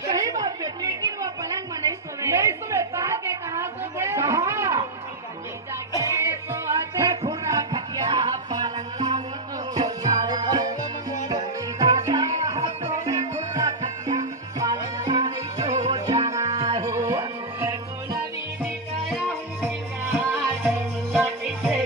सही बात है, लेकिन वो पलंग में नहीं सोवे। नहीं सोवे, के कहा सोवे? कहा? जाके तो आते खुदा खटिया पलंग ना वो तो यार दादा हाथों में खुदा खटिया पलंग ना नहीं तो जाना हो। कोला बीबी गया हूँ किनारे लाठी से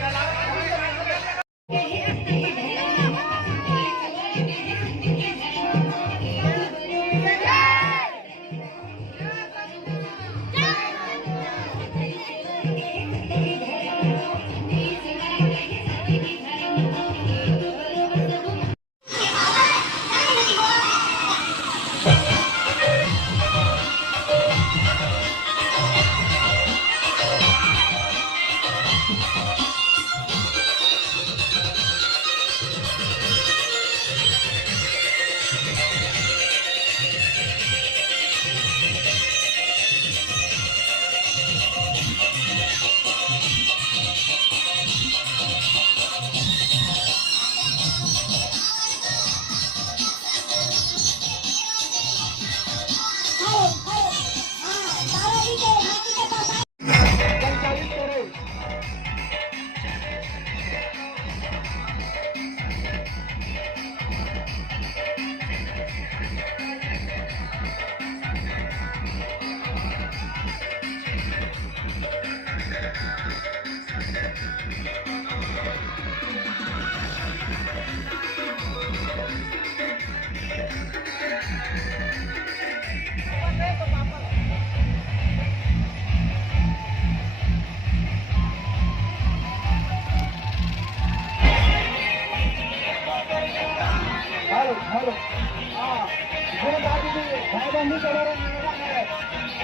सारा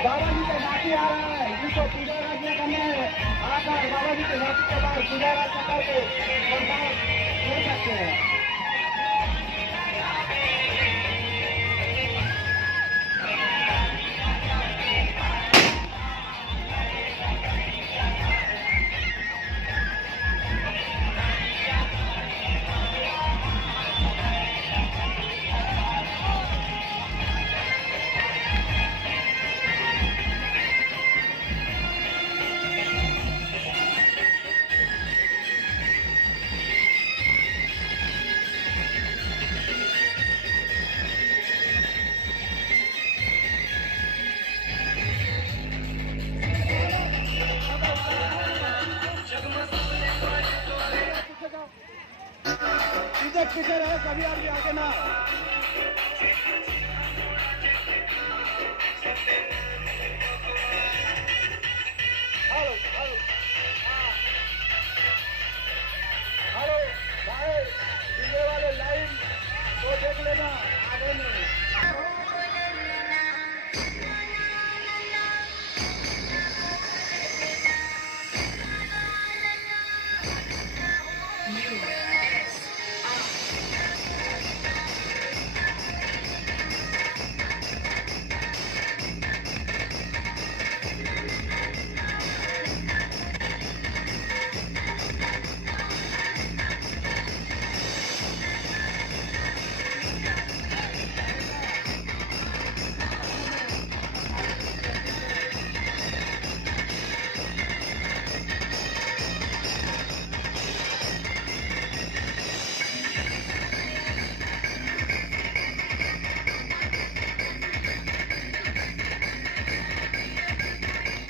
बाबा जी का नाती आ रहा है, जिसको पूजा राज्य करना है, आकर बाबा जी के नाती के बाद पूजा राज्य करके प्रसाद ले सकते हैं। पीछे रहे, कभी आगे ना